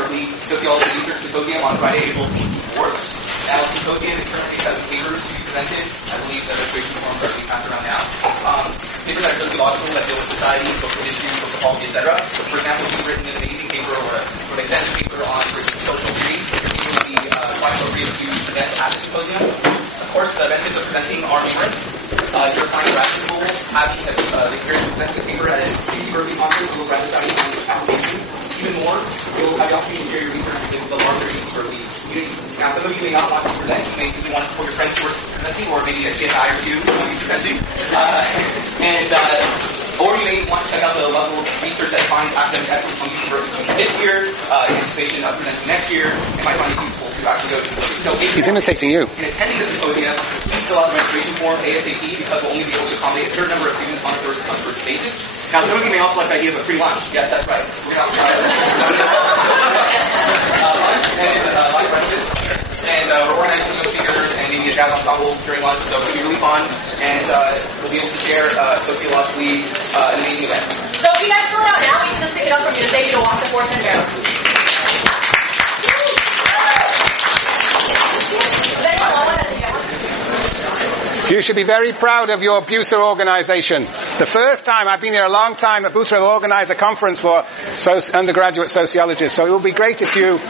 Berkeley Sociology Research Symposium on Friday, April 4th. Now, the symposium is currently has papers to be presented. I believe the registration forms are being passed around now. Papers that are sociological, that deal with society, social issues, social policy, etc. For example, if you've written an amazing paper or a sort of extensive paper on social theory, it would be quite appropriate to present at the symposium. Of course, the benefits of presenting are numerous. Your kind of graduate school having the experience of presenting a paper at a Berkeley conference will graduate study on applications. Even more, you'll have the opportunity to share your research with the larger Berkeley community. Now, some of you may not want to present. You may simply want to support your friends who are presenting, or maybe a CSI or two who will be presenting. Or you may want to check out the level of research that finds academic excellence on Berkeley this year, in anticipation of presenting next year. It might find it useful to actually go to the so He's imitating you. In attending the symposium, please fill out the registration form ASAP because we'll only be able to accommodate a certain number of students on a first-come-first basis. Now, some of you may also like the idea of a free lunch. Yes, that's right. We're going to have lunch and live breakfast. And we're organizing keynote speakers and maybe a jazz ensemble during lunch, so it's going to be really fun. And we'll be able to share sociologically an amazing event. So if you guys fill it out now, we can just pick it up from you and save you to walk the 4th and go. You should be very proud of your BUSA organization. It's the first time, I've been here a long time, that BUSA have organized a conference for undergraduate sociologists. So it would be great if you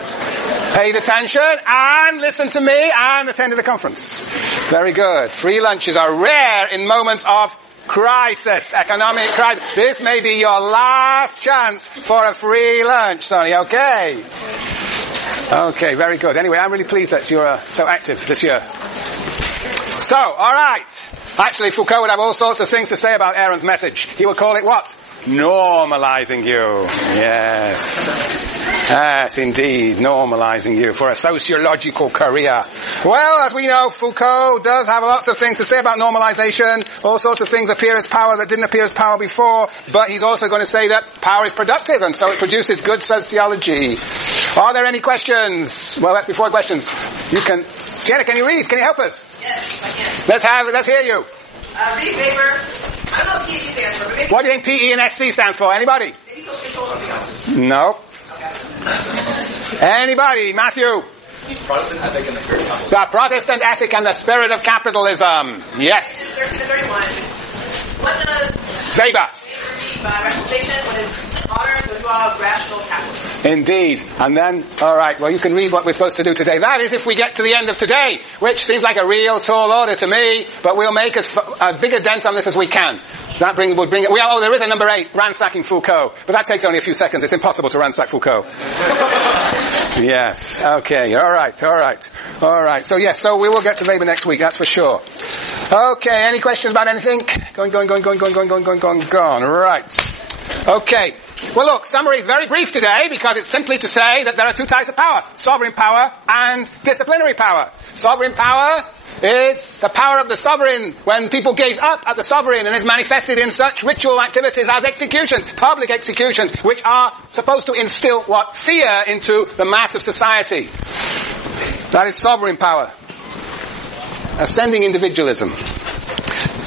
paid attention and listened to me and attended the conference. Very good. Free lunches are rare in moments of crisis, economic crisis. This may be your last chance for a free lunch, Sonny, okay? Okay, very good. Anyway, I'm really pleased that you're so active this year. So, alright. Actually, Foucault would have all sorts of things to say about Aaron's message. He would call it what? Normalizing you. Yes. Yes, indeed. Normalizing you for a sociological career. Well, as we know, Foucault does have lots of things to say about normalization. All sorts of things appear as power that didn't appear as power before. But he's also going to say that power is productive and so it produces good sociology. Are there any questions? Well, that's before questions. You can... Sienna, can you read? Can you help us? Yes, I can. Let's hear you. Read paper. I don't know what PE stands for, but maybe... What do you think PE and SC stands for? Anybody? Maybe social control or something else. No. Okay. Anybody? Matthew? Protestant ethic and the spirit of capitalism. The Protestant ethic and the spirit of capitalism. Yes. 13 to 31. What does Weber mean by rationalization? What is modern bourgeois rational capitalism? Indeed. And then, alright, well you can read what we're supposed to do today. That is if we get to the end of today, which seems like a real tall order to me, but we'll make as big a dent on this as we can. That would bring it, there is a number 8, ransacking Foucault, but that takes only a few seconds. It's impossible to ransack Foucault. Yes. Okay. Alright. So yes, so we will get to Weber next week, that's for sure. Okay, any questions about anything? Go on. Right. Okay. Well look, summary is very brief today because it's simply to say that there are 2 types of power. Sovereign power and disciplinary power. Sovereign power is the power of the sovereign when people gaze up at the sovereign and is manifested in such ritual activities as executions, public executions, which are supposed to instill what? Fear into the mass of society. That is sovereign power. Ascending individualism.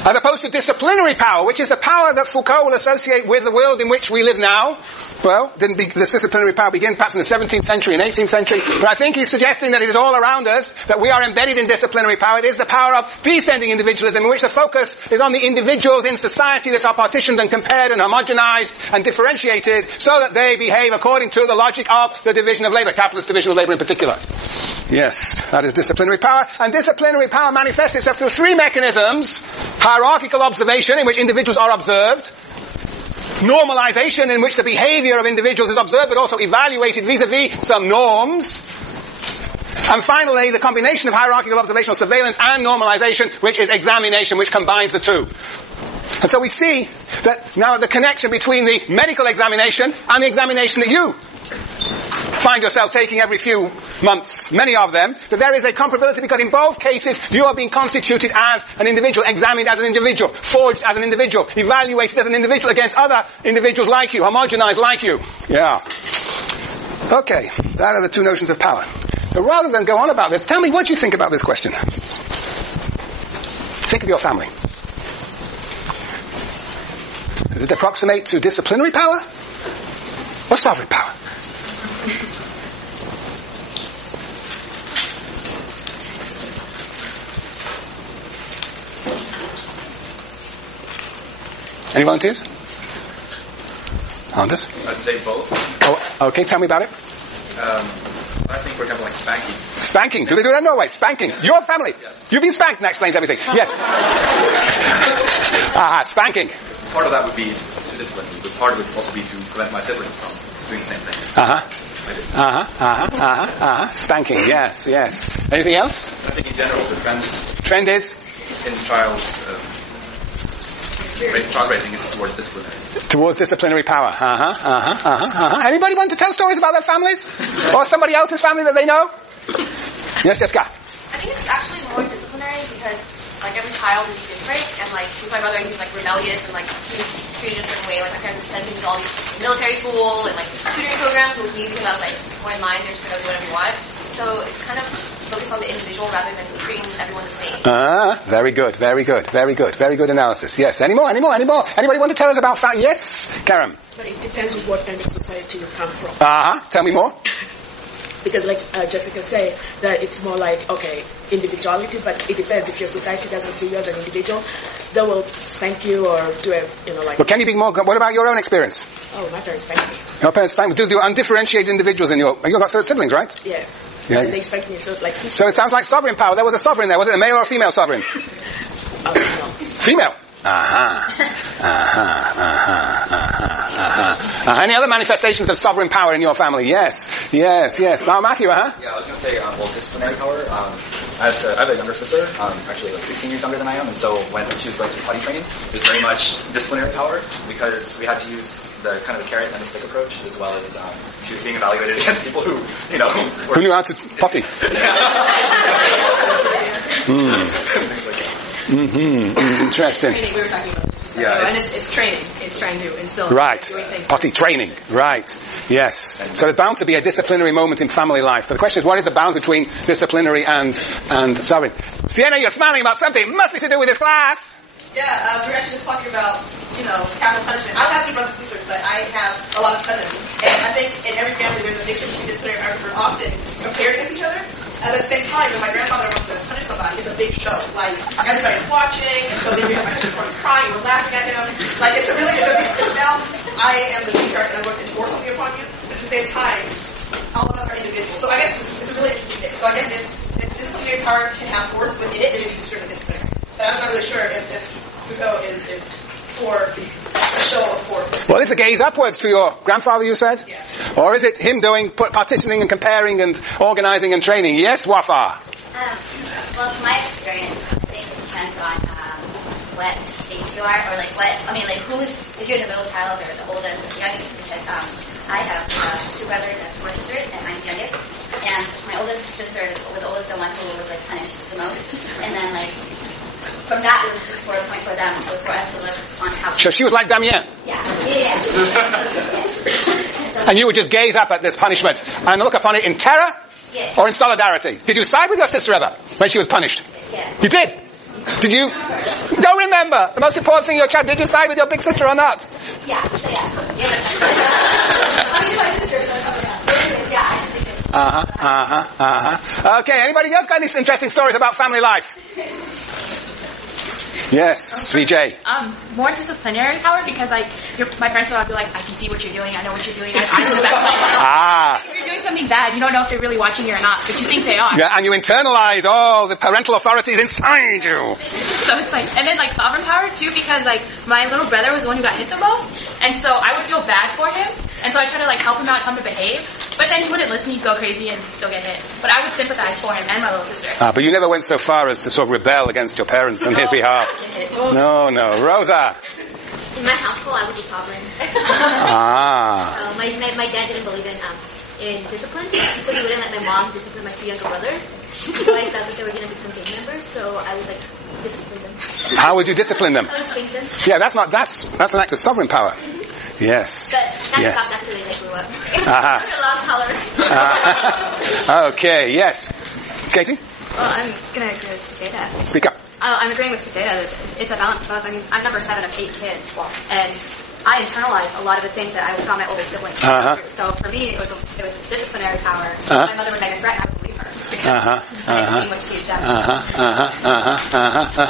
As opposed to disciplinary power, which is the power that Foucault will associate with the world in which we live now. Well, didn't this disciplinary power begin perhaps in the 17th century and 18th century? But I think he's suggesting that it is all around us, that we are embedded in disciplinary power. It is the power of descending individualism, in which the focus is on the individuals in society that are partitioned and compared and homogenized and differentiated, so that they behave according to the logic of the division of labor, capitalist division of labor in particular. Yes, that is disciplinary power. And disciplinary power manifests itself through 3 mechanisms. Hierarchical observation, in which individuals are observed. Normalization, in which the behavior of individuals is observed but also evaluated vis-a-vis some norms. And finally, the combination of hierarchical observational surveillance and normalization, which is examination, which combines the 2. And so we see that now the connection between the medical examination and the examination that you find yourselves taking every few months, many of them, that there is a comparability because in both cases you are being constituted as an individual, examined as an individual, forged as an individual, evaluated as an individual against other individuals like you, homogenized like you. Yeah. Okay, that are the 2 notions of power. So rather than go on about this, tell me what you think about this question. Think of your family. Does it approximate to disciplinary power or sovereign power? Any volunteers? Anders? I'd say both. Oh, okay, tell me about it. I think, for example, like spanking. Spanking. Do they do that in Norway? Spanking. Your family. Yes. You've been spanked. That explains everything. Yes. Spanking. Part of that would be to discipline me, but part would also be to prevent my siblings from doing the same thing. Spanking. Yes, yes. Anything else? I think in general, the Trend is? in child raising is towards disciplinary. Towards disciplinary power. Anybody want to tell stories about their families? Or somebody else's family that they know? Yes, Jessica. I think it's actually more disciplinary because, like, every child is different, and, like, with my brother, he's, like, rebellious, and, like, he's treated a certain way. Like, my parents sent him to all these military school and, like, tutoring programs with me because I was, like, more in line, they're just going to do whatever you want. So it's kind of focused on the individual rather than treating everyone the same. Very good, very good, very good, very good analysis. Yes, any more? Anybody want to tell us about Yes, Karen. But it depends on what kind of society you come from. Tell me more. Because like Jessica said, that it's more like, okay, individuality, but it depends. If your society doesn't see you as an individual, they will spank you or do a, like... But can you be more... What about your own experience? Oh, my parents spanked me. Your parents spanked you. Do undifferentiated individuals in your... You've got siblings, right? Yeah. Yeah. And they spanked me, so like... So it sounds like sovereign power. There was a sovereign there. Was it a male or a female sovereign? No. Female. Any other manifestations of sovereign power in your family? Yes. Now, Matthew, Yeah, I was going to say, disciplinary power. I have a younger sister, actually like 16 years younger than I am, and so when she was going through potty training, it was very much disciplinary power because we had to use the kind of the carrot and the stick approach, as well as she was being evaluated against people who knew how to potty. Interesting. Training, we were talking about. Yeah, and it's training. It's trying to instill doing things. Potty training. Right. Yes. So there's bound to be a disciplinary moment in family life. But the question is, what is the balance between disciplinary and sovereign? Sienna, you're smiling about something. It must be to do with this class. Yeah, we were actually just talking about, capital punishment. I don't have any brothers and sisters, but I have a lot of cousins. And I think in every family there's a mixture between disciplinary and arbitrary, often compared against each other. At the same time, when my grandfather wants to punish somebody, it's a big show. Like, everybody's watching, and so then we have my sister crying, we're laughing at him. Like, it's a big step down. I am the speaker, and I'm going to enforce something upon you. But at the same time, all of us are individuals. So I guess it's a really interesting mix. So I guess if disciplinary power can have force within it, then it would be strictly disciplinary. But I'm not really sure if Foucault is for a show of force. Well, is the gaze upwards to your grandfather, you said? Yeah. Or is it him doing partitioning and comparing and organizing and training? Yes, Wafa? Well, from my experience, I think it depends on what age you are, or if you're the middle child or the oldest or the youngest, because I have two brothers and four sisters, and I'm the youngest. And my oldest sister was always the one who was punished the most. And then from that, it was just for a point for them, so for us to look on how... So she was like Damien? Yeah. And you would just gaze up at this punishment and look upon it in terror or in solidarity? Did you side with your sister ever when she was punished? Yeah. You did? Did you? Don't remember. The most important thing in your child, did you side with your big sister or not? Yeah. Okay, anybody else got any interesting stories about family life? Yes, VJ. More disciplinary power because my parents would be like, I can see what you're doing, I know what you're doing, I know exactly. If you're doing something bad, you don't know if they're really watching you or not, but you think they are. Yeah, and you internalize the parental authorities inside you. So it's and then sovereign power too, because my little brother was the one who got hit the most, and so I would feel bad for him, and so I try to help him out, tell him to behave, but then he wouldn't listen, he'd go crazy and still get hit. But I would sympathize for him and my little sister. But you never went so far as to sort of rebel against your parents on his behalf. No. Rosa. In my household, I was a sovereign. My dad didn't believe in discipline, so he wouldn't let my mom discipline my two younger brothers. So I thought that they were going to become gang members, so I would discipline them. How would you discipline them? I would spank them. Yeah, that's an act of sovereign power. Mm-hmm. Yes. But that stopped after they grew up. Under loud color. Okay. Yes. Katie. Well, I'm going to agree with Jada. Speak up. I'm agreeing with Jada that it's a balance of both. I mean, I'm number 7 of 8 kids, and I internalized a lot of the things that I saw my older siblings go through. So for me, it was disciplinary power. My mother would make a threat, I would believe her. I what she had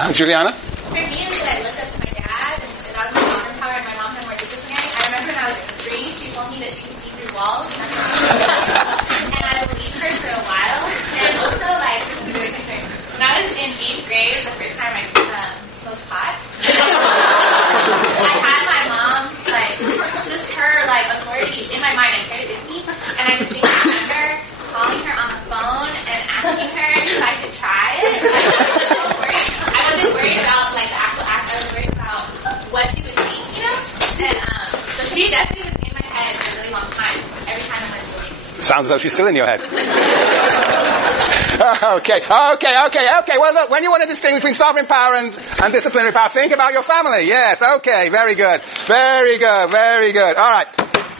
done. Juliana? For me, is that I looked up to my dad, and that was my modern And I believed her for a while. And also, like, when I was in 8th grade, the first time I smoked pot, I had my mom, like, just her, like, authority in my mind and carried it with me. And I distinctly remember calling her on the phone and asking her if I could try it. I wasn't worried about, like, the actual act. I was worried about what she would think, you know? And so she definitely was in my head for a really long time, every time I went doing it. Sounds as though she's still in your head. Okay. Well, look, when you want to distinguish between sovereign power and disciplinary power, think about your family. Yes, okay, very good. Very good. All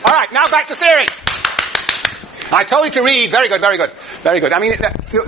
right, now back to theory. I told you to read. Very good. I mean,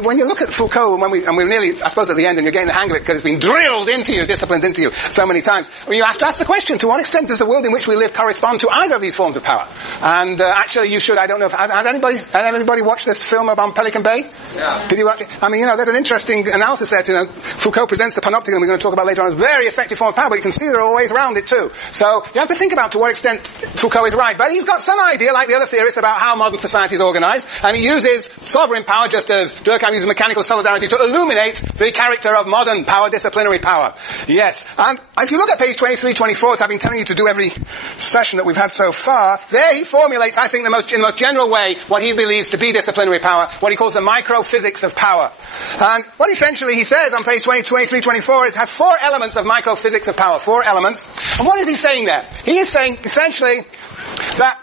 when you look at Foucault, and we're nearly, I suppose, at the end, and you're getting the hang of it because it's been drilled into you, disciplined into you so many times, well, you have to ask the question, to what extent does the world in which we live correspond to either of these forms of power? And actually, you should, I don't know, has anybody watched this film about Pelican Bay? Yeah. Did you watch it? I mean, there's an interesting analysis there. Foucault presents the panopticon, we're going to talk about later on, as a very effective form of power, but you can see there are ways around it too. So you have to think about to what extent Foucault is right. But he's got some idea, like the other theorists, about how modern society is organized, and he uses sovereign power, just as Durkheim uses mechanical solidarity, to illuminate the character of modern power, disciplinary power. Yes. And if you look at page 23, 24, as I've been telling you to do every session that we've had so far, there he formulates, I think, in the most general way, what he believes to be disciplinary power, what he calls the microphysics of power. And what essentially he says on page 23, 24 is has 4 elements of microphysics of power, 4 elements. And what is he saying there? He is saying, essentially, that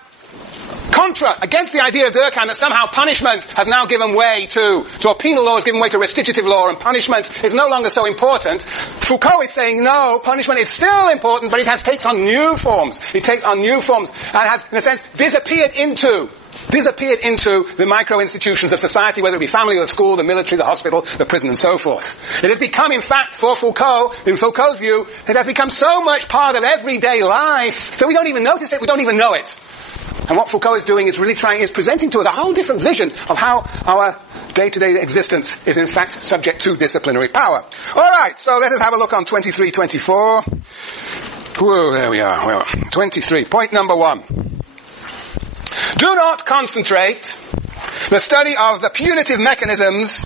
contra, against the idea of Durkheim that somehow punishment has now given way to or penal law has given way to restitutive law and punishment is no longer so important, Foucault is saying no, punishment is still important, but it takes on new forms. It takes on new forms and has, in a sense, disappeared into the micro-institutions of society, whether it be family or school, the military, the hospital, the prison, and so forth. It has become, in fact, for Foucault, in Foucault's view, it has become so much part of everyday life, so we don't even notice it, we don't even know it. And what Foucault is doing is really presenting to us a whole different vision of how our day-to-day existence is in fact subject to disciplinary power. Alright, so let us have a look on 23, 24. Whoa, there we are. Well, 23. Point number 1. Do not concentrate the study of the punitive mechanisms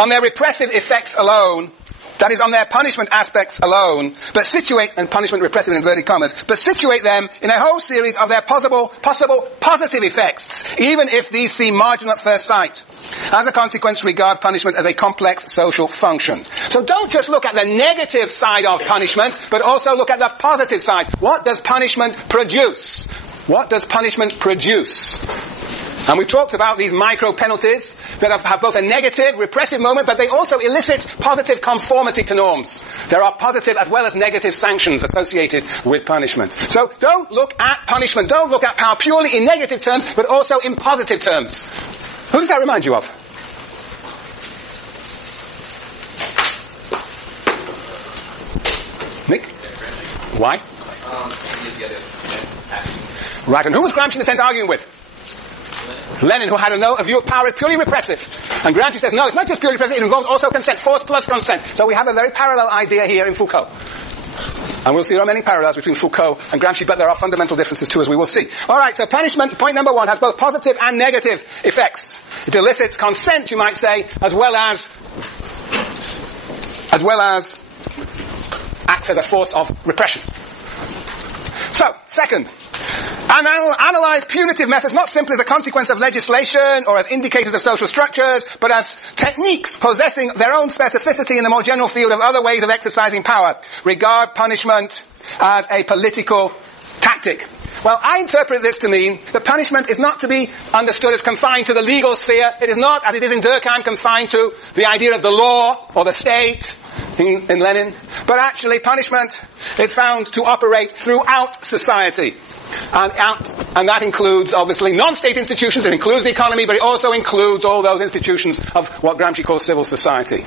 on their repressive effects alone, that is, on their punishment aspects alone, but situate, and punishment repressive in inverted commas, but situate them in a whole series of their possible positive effects, even if these seem marginal at first sight. As a consequence, regard punishment as a complex social function. So don't just look at the negative side of punishment, but also look at the positive side. What does punishment produce? What does punishment produce? And we've talked about these micro-penalties that have both a negative, repressive moment, but they also elicit positive conformity to norms. There are positive as well as negative sanctions associated with punishment. So don't look at punishment, don't look at power purely in negative terms, but also in positive terms. Who does that remind you of? Nick? Why? Right, and who was Gramsci in a sense arguing with? Lenin, who had a view of power as purely repressive. And Gramsci says, no, it's not just purely repressive, it involves also consent, force plus consent. So we have a very parallel idea here in Foucault. And we'll see there are many parallels between Foucault and Gramsci, but there are fundamental differences too, as we will see. Alright, so punishment, point number 1, has both positive and negative effects. It elicits consent, you might say, as well as acts as a force of repression. So, second, analyze punitive methods not simply as a consequence of legislation or as indicators of social structures, but as techniques possessing their own specificity in the more general field of other ways of exercising power. Regard punishment as a political tactic. Well, I interpret this to mean that punishment is not to be understood as confined to the legal sphere. It is not, as it is in Durkheim, confined to the idea of the law or the state in Lenin. But actually, punishment is found to operate throughout society. And that includes, obviously, non-state institutions. It includes the economy, but it also includes all those institutions of what Gramsci calls civil society.